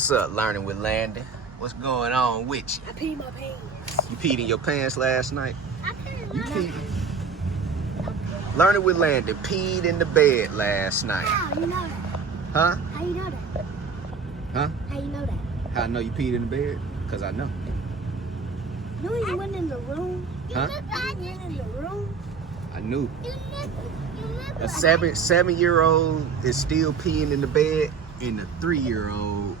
What's up, Learning with Landon? What's going on with you? I peed my pants. You peed in your pants last night? I peed You peed. Learning with Landon peed in the bed last night. How you know that? Huh? How you know that? Huh? How you know that? How I know you peed in the bed? Because I know. No, you went in the room. Huh? You went in the room. I knew. You A seven-year-old is still peeing in the bed, and a 3-year-old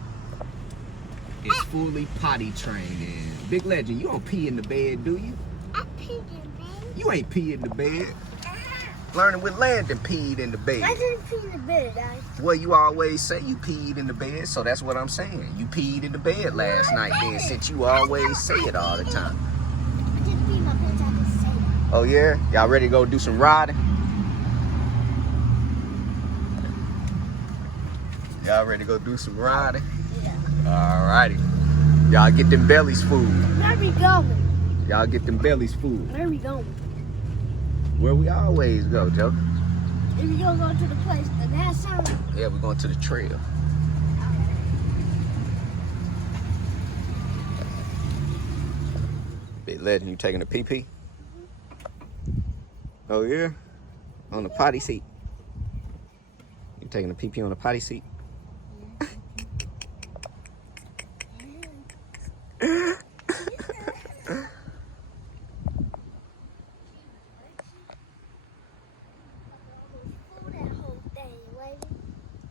is fully potty trained. And Big Legend, you don't pee in the bed, do you? I peed in bed. You ain't pee in the bed. Learning with Landon peed in the bed. I didn't pee in the bed, guys. Well, you always say you peed in the bed, so that's what I'm saying. You peed in the bed last night, then, since you always say it all the time. I didn't pee in my pants. I just say that. Oh yeah? Y'all ready to go do some riding? Y'all ready to go do some riding? Yeah. Alrighty. Y'all get them bellies food. Where we going? Y'all get them bellies food. Where we going? Where we always go, Joe. If you gonna go to the place, the NASA. Yeah, we're going to the trail. Big Legend, you taking a pee-pee? Oh yeah? On the potty seat. You taking a pee-pee on the potty seat?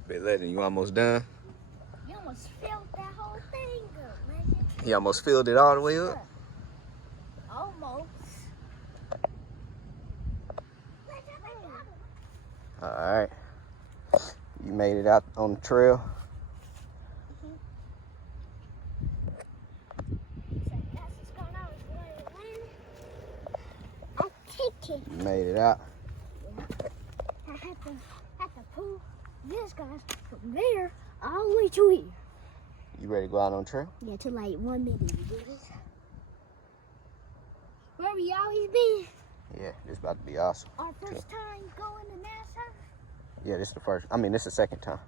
Big Legend, you almost done? You almost filled that whole thing up, man. He almost filled it all the way up? Almost. Alright. You made it out on the trail? You made it out? I had to pull this guys from there all the way to here. You ready to go out on the trail? Yeah, to like 1 minute. You do this. Where we always been. Yeah, this about to be awesome. Our first time going to NASA. Yeah, this is the first. I mean, this is the second time.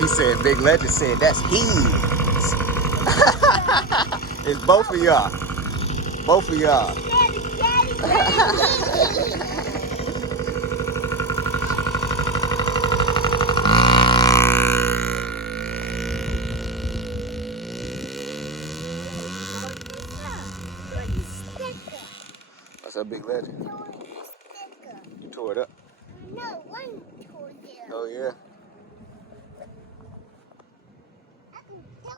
He said, Big Legend said, that's his. It's both of y'all. Both of y'all. What's up, Big Legend? You tore it up? No, one tore it. Oh, yeah?